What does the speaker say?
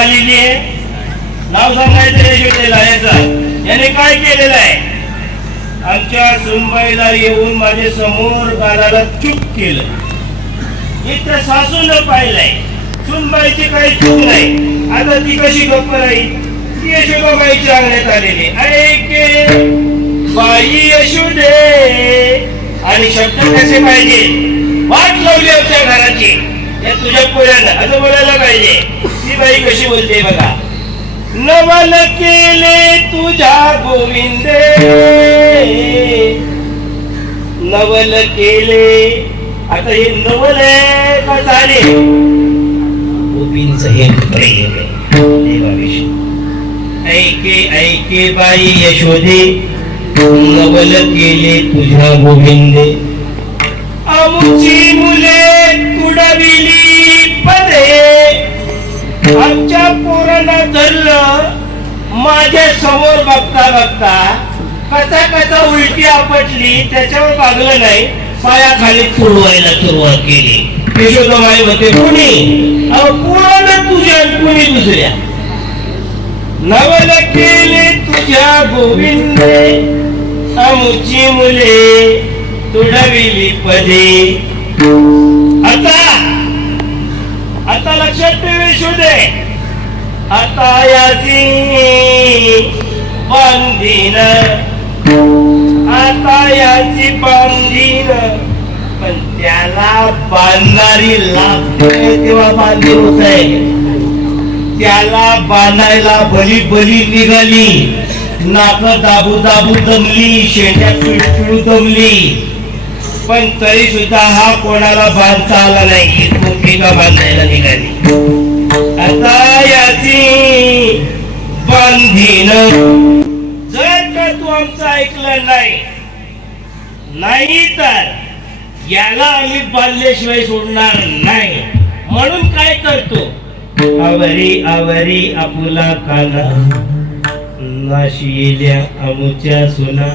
आलेली आहे. नाव सांगायचं यशोदेला. याने काय केलेलं आहे? आमच्या सुनबाईला येऊन माझ्या समोर गालाला चूप केलं. इथं सासून पाहिलंय, सुनबाईची काही चूक नाही. आता ती कशी गप्प राहील? ती यशोदाबाईच्या अंगण्यात आलेली. ऐके बाई यशोदे, आणि शब्द कसे पाहिजे? वाट लावली आमच्या घराची या तुझ्या पोऱ्यानं, असं बोलायला पाहिजे. ती बाई कशी बोलते बघा. नवल केले तुझ्या गोविंदे, नवल केले. आता हे नवल आहे का झाले? गोपींचं हे प्रेम आहे देवाविषयी. ऐके ऐके बाई यशोदे, नवल केले तुझ्या गोविंदे. आमची मुले तुडविली पदे, आमच्या पोरांना धरलं. माझ्या समोर बघता बघता कसा कसा उलटी आपटली, त्याच्यावर भागलं नाही. पायाखाली तुडवायला सुरुवात केली. यशोदाबाई होते कुणी? पोरानं तुझ्या कुणी दुसऱ्या. नवल केले तुझ्या गोविंदे, आमची मुले तुडविली पदे. आता लक्षात ठेव यशोदे, आता याची बांधीन, आता याची बांधीन. पण त्याला बांधणारी लागते तेव्हा बांधली होत आहे. त्याला बांधायला बली बली निघाली. नाक दाबू दाबू दमली, शेंड्या पिळपिळू दमली. पण तरी सुद्धा हा कोणाला बांधता आला नाही. भूमिका बांधायला निघाली. आता याची बांधीन. जर का तू आमचं ऐकलं नाही तर याला आम्ही बांधल्याशिवाय सोडणार नाही. म्हणून काय करतो? आवरी आवरी आपुला काना, नाशिल्या आमुच्या सुना.